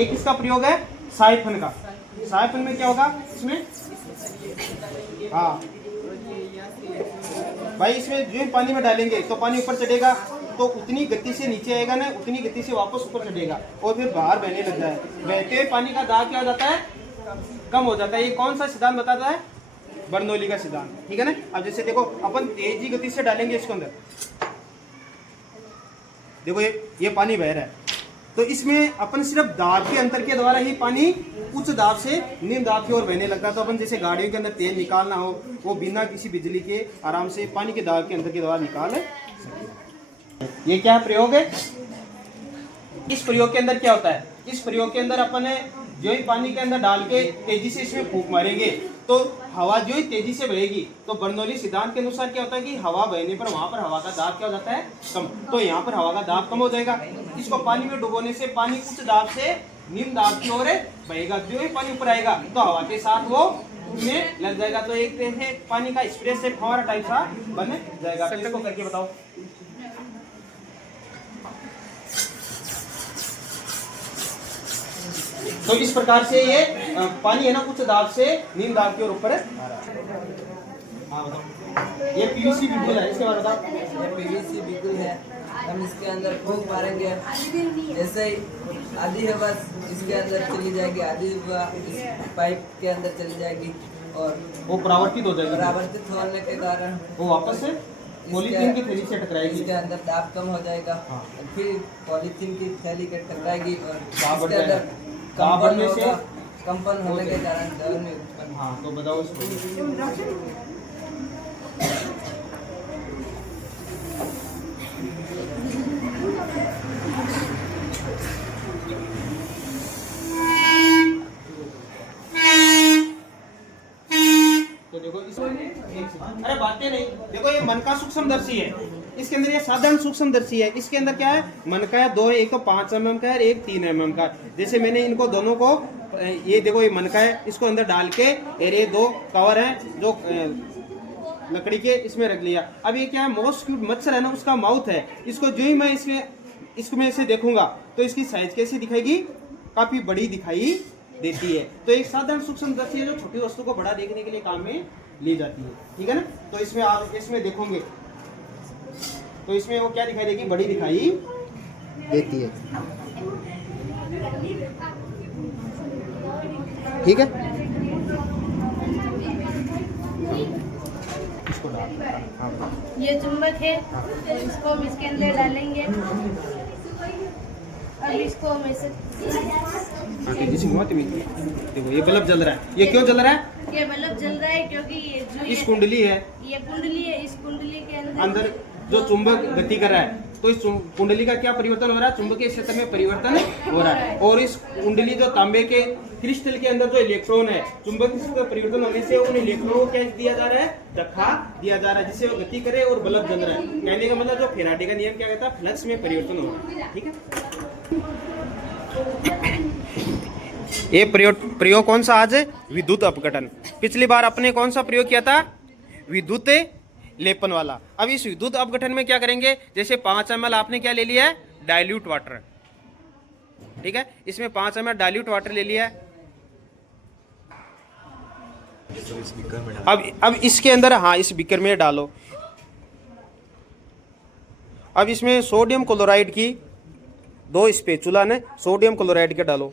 एक इसका प्रयोग है साइफन का। साइफन में क्या होगा इसमें, हाँ भाई इसमें जो पानी में डालेंगे तो पानी ऊपर चढ़ेगा, तो उतनी गति से नीचे आएगा ना, उतनी गति से वापस ऊपर चढ़ेगा और फिर बाहर बहने लग जाए। बहते हुए पानी का दाब क्या हो जाता है, कम हो जाता है। ये कौन सा सिद्धांत बताता है, बर्नौली का सिद्धांत, ठीक है ना। अब जैसे देखो अपन तेजी गति से डालेंगे इसके अंदर, देखो ये पानी बह रहा है, तो इसमें अपन सिर्फ दाब के अंतर के द्वारा ही पानी उच्च दाब से निम्न दाब की ओर बहने लगता है। तो अपन जैसे गाड़ियों के अंदर तेल निकालना हो, वो बिना किसी बिजली के आराम से पानी के दाब के अंतर के द्वारा निकाल सकते। ये क्या प्रयोग है, इस प्रयोग के अंदर क्या होता है, इस प्रयोग के अंदर अपन जो ही पानी के अंदर डाल के तेजी से इसमें फूंक मारेंगे तो हवा जो ही तेजी से बहेगी, तो बर्नौली सिद्धांत के अनुसार क्या होता है कि हवा बहने पर वहां पर हवा का दाब क्या हो जाता है, कम। तो यहाँ पर हवा का दाब कम हो जाएगा। इसको पानी में डुबोने से पानी उच्च दाब से निम्न दाब की ओर बहेगा। जो ही पानी ऊपर आएगा तो हवा के साथ वो में लग जाएगा, तो एक तरह से पानी का स्प्रे से फव्वारा टाइप सा बन जाएगा। तो इसको करके बताओ। तो इस प्रकार से ये पानी है ना उच्च दाब से निम्न दाब की ओर ऊपर आ रहा है। हाँ बताओ। ये पीवीसी बिल्कुल है, इसके बारे में बताओ। ये पीवीसी बिल्कुल है, हम इसके अंदर फूंक मारेंगे, जैसे ही आधी हवा इसके अंदर चली जाएगी, आधी हवा इस पाइप के अंदर चली जाएगी और वो परावर्तित हो जाएगी। परावर्तित होने के कारण वो वापस से पॉलीथीन की थैली से टकराएगी, इसके अंदर दाब कम हो जाएगा। हाँ। फिर पॉलीथीन की थैली के टकराएगी और दाब बढ़ इसके अंदर जाएगा। दाब बढ़ने से कंपन होने के कारण ध्वनि उत्पन्न। हाँ तो बताओ इसको। तो देखो इसको, अरे बातें नहीं, देखो ये मन का सूक्ष्मदर्शी है, इसके अंदर ये साधारण सूक्ष्मदर्शी है। इसके अंदर क्या है, मन का है दो है, एक तो 5 mm का है, एक 3 mm का। जैसे मैंने इनको दोनों को, ये देखो ये मन का है, इसको अंदर डाल के और ये दो कवर है जो लकड़ी के, इसमें रख लिया। अब ये क्या है, मॉस्क्यूट मच्छर है ना, उसका माउथ है। इसको जो ही मैं इसमें से देखूंगा तो इसकी साइज कैसी दिखाएगी, काफी बड़ी दिखाई देती है। तो एक साधारण सूक्ष्मदर्शी है जो छोटी वस्तु को बड़ा देखने के लिए काम में ली जाती है, ठीक है ना। तो इसमें आप इसमें देखोगे तो इसमें वो क्या दिखाई देगी, बड़ी दिखाई देती है, ठीक है। इसको डाल, ये चुंबक है, तो इसको हम इसके अंदर डालेंगे। अब इसको हम ऐसे, देखो ये बल्ब जल रहा है, ये क्यों जल रहा है, ये बल्ब जल रहा है क्योंकि ये जो इस कुंडली है, ये कुंडली है, इस कुंडली के अंदर जो चुंबक गति कर रहा है, तो इस कुंडली का क्या परिवर्तन हो रहा है, चुंबकीय क्षेत्र में परिवर्तन हो रहा है। और इस कुंडली जो तांबे के क्रिस्टल के अंदर जो इलेक्ट्रॉन है, चुंबकीय क्षेत्र में परिवर्तन होने से उन इलेक्ट्रॉन को क्या दिया जा रहा है, धक्का दिया जा रहा है, जिससे वो गति करे और बल्ब जल रहा है। कहने का मतलब जो फैराडे का नियम क्या कहता है, फ्लक्स में परिवर्तन हो रहा है, ठीक है। ये प्रयोग कौन सा आज है, विद्युत अपघटन। पिछली बार अपने कौन सा प्रयोग किया था, विद्युत लेपन वाला। अब इस विद्युत अपघटन में क्या करेंगे, जैसे 5 ml आपने क्या ले लिया है, डाइल्यूट वाटर, ठीक है। इसमें 5 ml डाइल्यूट वाटर ले लिया है। अब इसके अंदर, हाँ इस बीकर में डालो। अब इसमें सोडियम क्लोराइड की 2 स्पेचुला ने सोडियम क्लोराइड के डालो,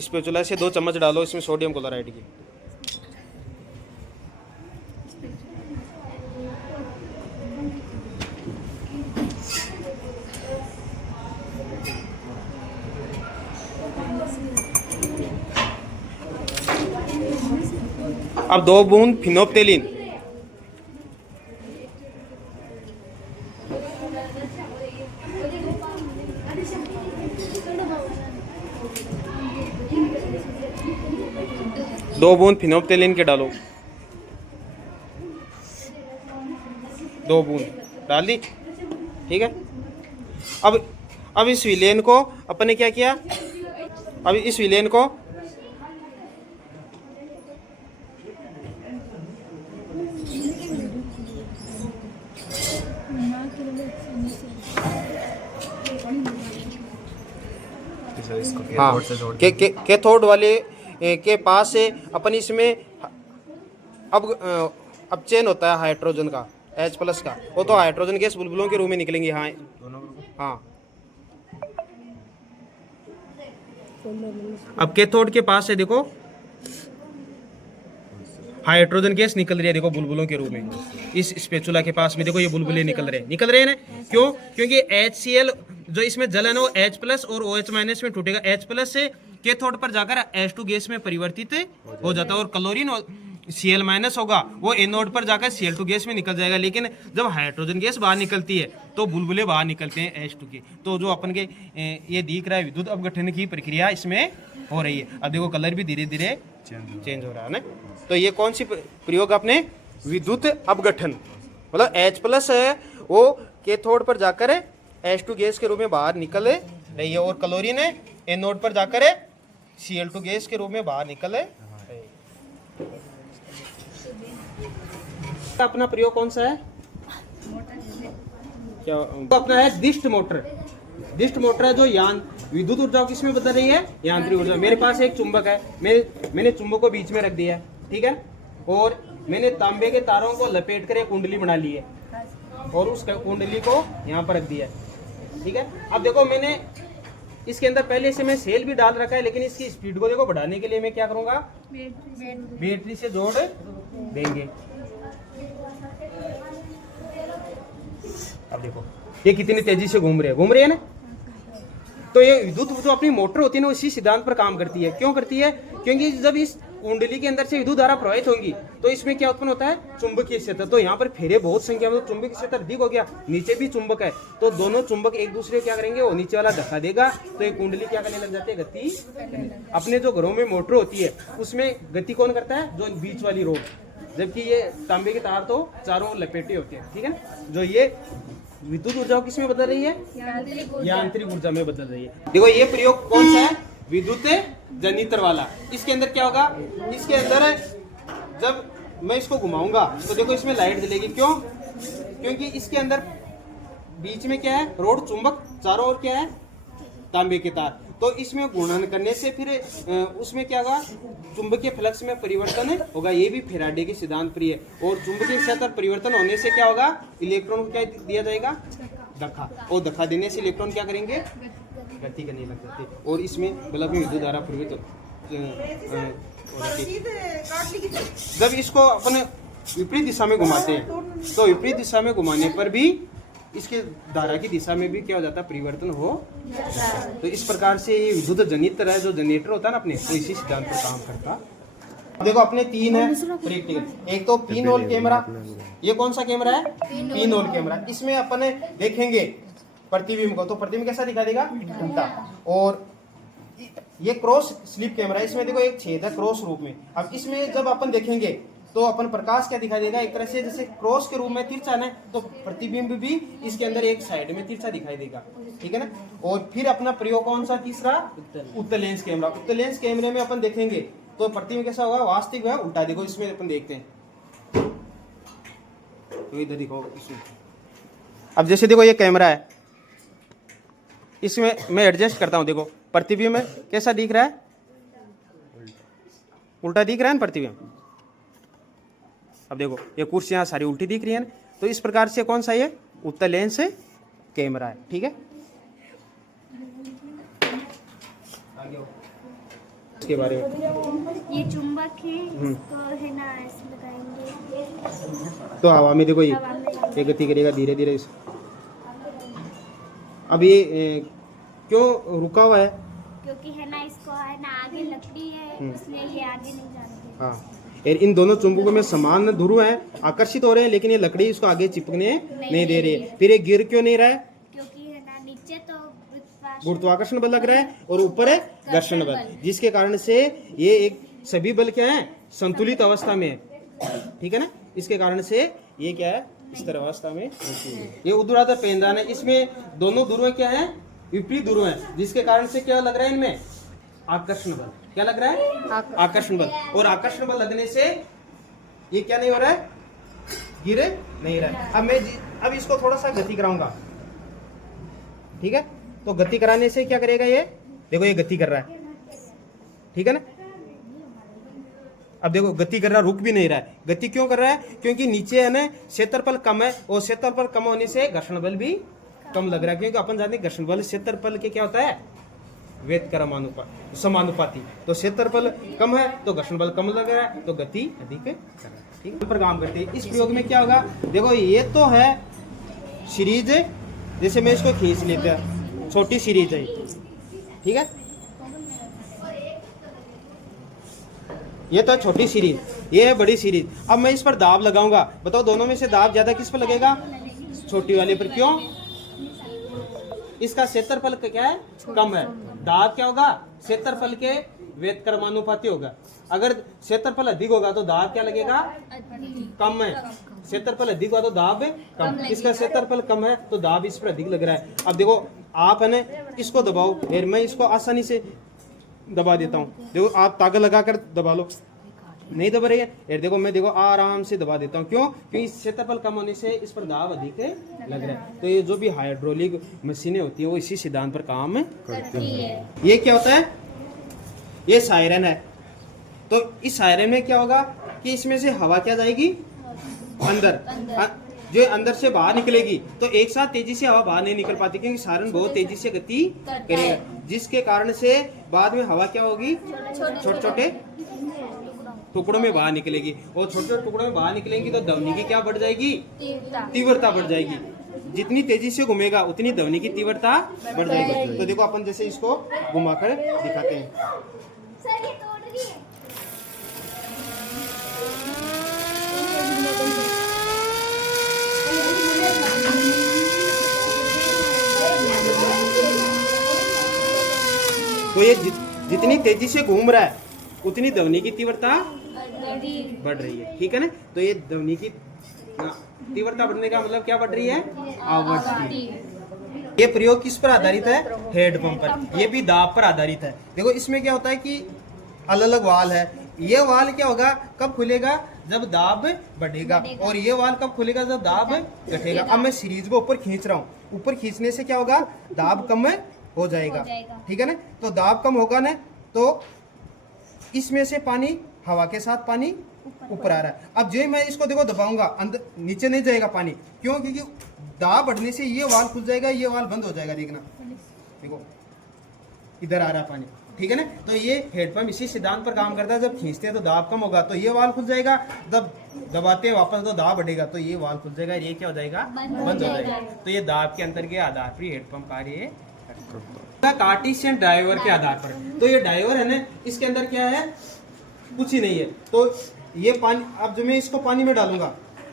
स्पेचुला से 2 चम्मच डालो इसमें सोडियम क्लोराइड की। अब 2 बूंद फिनोप्टेलिन, के डालो, 2 बूंद डाल दी, ठीक है। अब इस विलेन को अपन ने क्या किया, अब इस विलेन को हाँ कैथोड वाले के पास से अपन इसमें अब चेन होता है हाइड्रोजन का H+ का, वो तो हाइड्रोजन गैस बुलबुलों के रूप में निकलेंगी। हाँ हाँ अब कैथोड के पास से देखो हाइड्रोजन गैस निकल रही है, देखो बुलबुलों के रूप में। इस स्पेचुला के पास में देखो ये बुलबुले निकल रहे हैं ना। क्यों? क्योंकि HCl जो इसमें जल है ना वो H+ और OH- में टूटेगा। H+ से कैथोड पर जाकर H2 गैस में परिवर्तित हो जाता है और क्लोरीन Cl- होगा वो एनोड पर जाकर Cl2 गैस में निकल जाएगा। लेकिन जब हाइड्रोजन गैस बाहर निकलती है तो बुलबुले बाहर निकलते हैं H2 के। तो जो अपन के ये दिख रहा है विद्युत अपघटन की प्रक्रिया इसमें हो रही है। अब देखो कलर भी धीरे धीरे चेंज हो रहा है ना। तो ये कौन सी प्रयोग अपने विद्युत अपघटन, मतलब H+ है वो कैथोड पर जाकर H2 गैस के रूप में बाहर निकल रही है और क्लोरीन है एनोड पर जाकर Cl2 गैस के रूप में बाहर निकल रही है। अपना प्रयोग कौन सा है? क्या तो अपना है दिष्ट मोटर। दिष्ट मोटर है जो विद्युत ऊर्जा किसमें बदल रही है? यांत्रिक ऊर्जा। मेरे पास एक चुंबक है, मैंने चुंबक को बीच में रख दिया है, ठीक है, और मैंने तांबे के तारों को लपेट कर एक कुंडली बना ली है और उस कुंडली को यहाँ पर रख दिया है, ठीक है। अब देखो मैंने इसके अंदर पहले से मैं सेल भी डाल रखा है, लेकिन इसकी स्पीड को देखो बढ़ाने के लिए मैं क्या करूंगा, बैटरी से जोड़ देंगे। अब देखो ये कितनी तेजी से घूम रहे हैं ना। तो ये विद्युत जो अपनी मोटर होती है ना इसी सिद्धांत पर काम करती है। क्यों करती है? क्योंकि जब इस कुंडली के अंदर से विद्युत धारा प्रवाहित होगी तो इसमें क्या उत्पन्न होता है? चुंबकीय क्षेत्र। तो यहाँ पर फेरे बहुत संख्या में, तो चुंबकीय क्षेत्र अधिक हो गया, नीचे भी चुंबक है, तो दोनों चुंबक एक दूसरे को क्या करेंगे, वो नीचे वाला धक्का देगा तो ये कुंडली क्या करने लग जाती है, गति। अपने जो घरों में मोटर होती है उसमें गति कौन करता है? जो बीच वाली रोड, जबकि ये तांबे के तार तो चारों लपेटे होते हैं, ठीक है ना। जो ये विद्युत ऊर्जा किस में बदल रही है? यांत्रिक ऊर्जा में बदल रही है। देखो ये प्रयोग कौन सा है? विद्युत जनित्र वाला। इसके अंदर क्या होगा? इसके अंदर जब मैं इसको घुमाऊंगा तो देखो इसमें लाइट जलेगी। क्यों? क्योंकि इसके अंदर बीच में क्या है? रोड, चुंबक, चारों ओर क्या है? तांबे के तार। तो इसमें गुणन करने से फिर उसमें क्या होगा? चुंबकीय फ्लक्स में परिवर्तन होगा। ये भी फैराडे के सिद्धांत पर है। और चुंबकीय क्षेत्र परिवर्तन होने से क्या होगा? इलेक्ट्रॉन को क्या दिया जाएगा? धक्का। और धक्का देने से इलेक्ट्रॉन क्या करेंगे? गति करने लग जाते हैं और इसमें बल्ब में विद्युत धारा प्रवाहित जब इसको अपन विपरीत दिशा में घुमाते हैं तो विपरीत दिशा में घुमाने पर भी इसके धारा की दिशा में भी क्या हो जाता है? परिवर्तन हो। तो इस प्रकार से ये विद्युत जनित्र है, जो जनरेटर होता है ना अपने, तो इसी सिद्धांत पर काम करता। देखो अपने तीन है प्रैक्टिकल। एक तो पिन होल कैमरा। ये कौन सा कैमरा है? Pin hole camera. इसमें अपन देखेंगे प्रतिबिंब को, तो प्रतिबिंब कैसा दिखाई देगा? उल्टा। और ये क्रॉस स्लिप कैमरा, इसमें देखो एक छेद है क्रॉस रूप में। अब इसमें जब अपन देखेंगे तो अपन प्रकाश क्या दिखाई देगा? एक तरह से जैसे क्रॉस के रूप में तिरछा है, तो प्रतिबिंब भी इसके अंदर एक साइड में तिरछा दिखाई देगा, ठीक है ना। और फिर अपना प्रयोग कौन सा? तीसरा उत्तल लेंस कैमरा। उत्तल लेंस कैमरे में अपन देखेंगे तो प्रतिबिंब कैसा होगा? वास्तविक है उल्टा। देखो इसमें अपन देखते हैं, तो इधर देखो इसमें। अब जैसे देखो ये कैमरा है, इसमें मैं एडजस्ट करता हूँ, देखो प्रतिबिंब में कैसा दिख रहा है? उल्टा दिख रहा है ना प्रतिबिंब। अब देखो ये कुर्सियाँ सारी उल्टी दिख रही है ना। तो इस प्रकार से कौन सा ये उत्तल लेंस कैमरा है, ठीक है। इसके बारे में ये चुंबक है, इसको है ना ऐसे लगाएंगे तो हवा में देखो ये गति करेगा धीरे धीरे। अब ये क्यों रुका हुआ है? क्योंकि है ना इसको है ना आगे लकड़ी है, इसलिए ये आगे नहीं जाती। हाँ, इन दोनों चुंबकों में समान ध्रुव हैं, आकर्षित हो रहे हैं, लेकिन ये लकड़ी इसको आगे चिपकने नहीं दे रही है। फिर ये गिर क्यों नहीं रहा है? क्योंकि है ना नीचे तो गुरुत्वाकर्षण बल लग रहा है और ऊपर है घर्षण बल, जिसके कारण से ये एक सभी बल क्या है? संतुलित अवस्था में है, ठीक है ना। इसके कारण से ये क्या है? स्थिर अवस्था में। ये ऊर्ध्वाधर पेंदान है, इसमें दोनों ध्रुव क्या है? विपरीत ध्रुव है, जिसके कारण से क्या लग रहा है इनमें? आकर्षण बल। क्या लग रहा है? आकर्षण बल। और आकर्षण बल लगने से ये क्या नहीं हो रहा है? गिरे नहीं रहा है। अब इसको थोड़ा सा गति कराऊंगा, ठीक है। तो गति कराने से क्या करेगा? ये देखो ये गति कर रहा है, ठीक है ना। अब देखो गति कर रहा, रुक भी नहीं रहा है। गति क्यों कर रहा है? क्योंकि नीचे है ना क्षेत्रफल कम है, और क्षेत्रफल कम होने से घर्षण बल भी कम लग रहा है, क्योंकि अपन जानते हैं घर्षण बल क्षेत्रफल के क्या होता है, व्यतिक्रमानुपाती, समानुपाती। तो क्षेत्रफल कम है तो घर्षण बल कम लग रहा है, तो गति अधिक कर रहा है, ठीक है। पर काम करते हैं। इस प्रयोग में क्या होगा, देखो ये तो है सीरीज, जैसे मैं इसको खींच लेता है, छोटी सीरीज है, ठीक है। ये तो है छोटी सीरीज, ये है बड़ी सीरीज। अब मैं इस पर दाब लगाऊंगा, बताओ दोनों में से दाब ज्यादा किस पर लगेगा, छोटी वाले पर। क्यों? इसका क्षेत्रफल क्या है, कम है। दाब क्या होगा, क्षेत्रफल के व्यतिक्रमानुपाती होगा। अगर क्षेत्रफल अधिक होगा तो दाब क्या लगेगा, कम है। क्षेत्रफल अधिक होगा तो दाब कम, इसका क्षेत्रफल कम है तो दाब इस पर अधिक लग रहा है। अब देखो आप है ना इसको दबाओ, फिर मैं इसको आसानी से दबा देता हूँ। देखो आप ताकत लगाकर दबा लो, नहीं दबा रही है। यार देखो मैं देखो आराम से दबा देता हूँ। क्यों? क्योंकि क्षेत्रफल कम होने से इस पर दाब अधिक लग रहा है। तो ये जो भी हाइड्रोलिक मशीनें होती है वो इसी सिद्धांत पर काम करती हैं। ये क्या होता है, ये सायरन है। तो इस सायरन में क्या होगा कि इसमें से हवा क्या जाएगी अंदर, जो अंदर से बाहर निकलेगी। तो एक साथ तेजी से हवा बाहर नहीं निकल पाती, क्योंकि सायरन बहुत तेजी से गति करेगा, जिसके कारण से बाद में हवा क्या होगी, छोटे छोटे टुकड़ों में बाहर निकलेगी। और छोटे छोटे टुकड़ों में बाहर निकलेंगी तो ध्वनि की क्या बढ़ जाएगी, तीव्रता बढ़ जाएगी। जितनी तेजी से घूमेगा उतनी ध्वनि की तीव्रता बढ़ जाएगी। तो देखो अपन जैसे इसको घुमाकर दिखाते हैं। तो ये जितनी तेजी से घूम रहा है उतनी ध्वनि की तीव्रता बढ़ रही है, ठीक है ना। तो ये ध्वनि की तीव्रता बढ़ने का मतलब क्या बढ़ रही है, आवृत्ति। ये प्रयोग किस पर आधारित है, हेडपंप पर। ये भी दाब पर आधारित है। देखो इसमें क्या होता है कि अलग अलग वाल है। ये वाल क्या होगा, कब खुलेगा, जब दाब बढ़ेगा, और ये वाल कब खुलेगा, जब दाब घटेगा। अब मैं सीरीज को ऊपर खींच रहा हूँ, ऊपर खींचने से क्या होगा, दाब कम हो जाएगा, ठीक है ना। तो दाब कम होगा ना, तो इसमें से पानी, हवा के साथ पानी ऊपर आ रहा है। अब जो मैं इसको देखो दबाऊंगा, अंदर नीचे नहीं जाएगा पानी। क्यों? क्योंकि दाब बढ़ने से ये वाल खुल जाएगा, ये वाल बंद हो जाएगा। देखना, देखो इधर आ रहा है पानी, ठीक है ना। तो ये हेडपंप इसी सिद्धांत पर काम करता है। जब खींचते हैं तो दाब कम होगा तो ये वाल खुल जाएगा, जब दबाते हैं वापस तो दाब बढ़ेगा तो ये वाल खुल जाएगा, ये क्या हो जाएगा, बंद हो जाएगा। तो ये दाब के अंतर के आधार पर हेडपंप कार्य करता है। कार्टेशियन ड्राइवर के आधार पर। तो ये ड्राइवर है ना, इसके अंदर क्या है, कुछ ही नहीं है। तो ये पानी, अब जो मैं इसको पानी में डालूंगा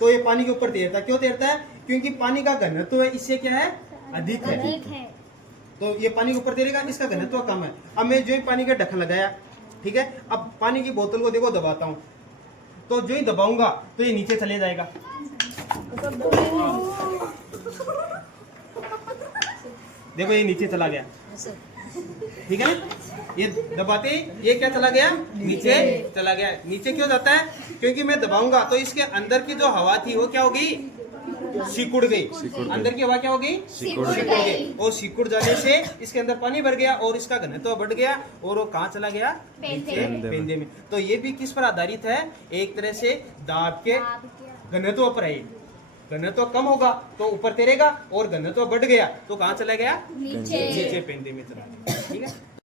तो ये पानी के ऊपर तैरता है। क्यों तैरता है? क्योंकि पानी का घनत्व है इससे क्या है, अधिक है। तो ये पानी के ऊपर तैरेगा, इसका घनत्व कम है। अब मैं जो ही पानी का ढक्कन लगाया, ठीक है, अब पानी की बोतल को देखो दबाता हूँ, तो जो ही दबाऊंगा तो ये नीचे चले जाएगा। देखो ये नीचे चला गया, ठीक है ना। ये दबाते ये क्या चला गया, नीचे चला गया। नीचे क्यों जाता है? क्योंकि मैं दबाऊंगा तो इसके अंदर की जो हवा थी वो क्या होगी, सिकुड़ गई। अंदर की हवा क्या होगी, सिकुड़ गई। और सिकुड़ जाने से इसके अंदर पानी भर गया और इसका घनत्व बढ़ गया, और वो कहाँ चला गया, पेंदे में। तो ये भी किस पर आधारित है, एक तरह से दाब के घनत्व पर है। घनत्व कम होगा तो ऊपर तैरेगा, और घनत्व बढ़ गया तो कहाँ चला गया, नीचे पेंदे में चला गया, ठीक है।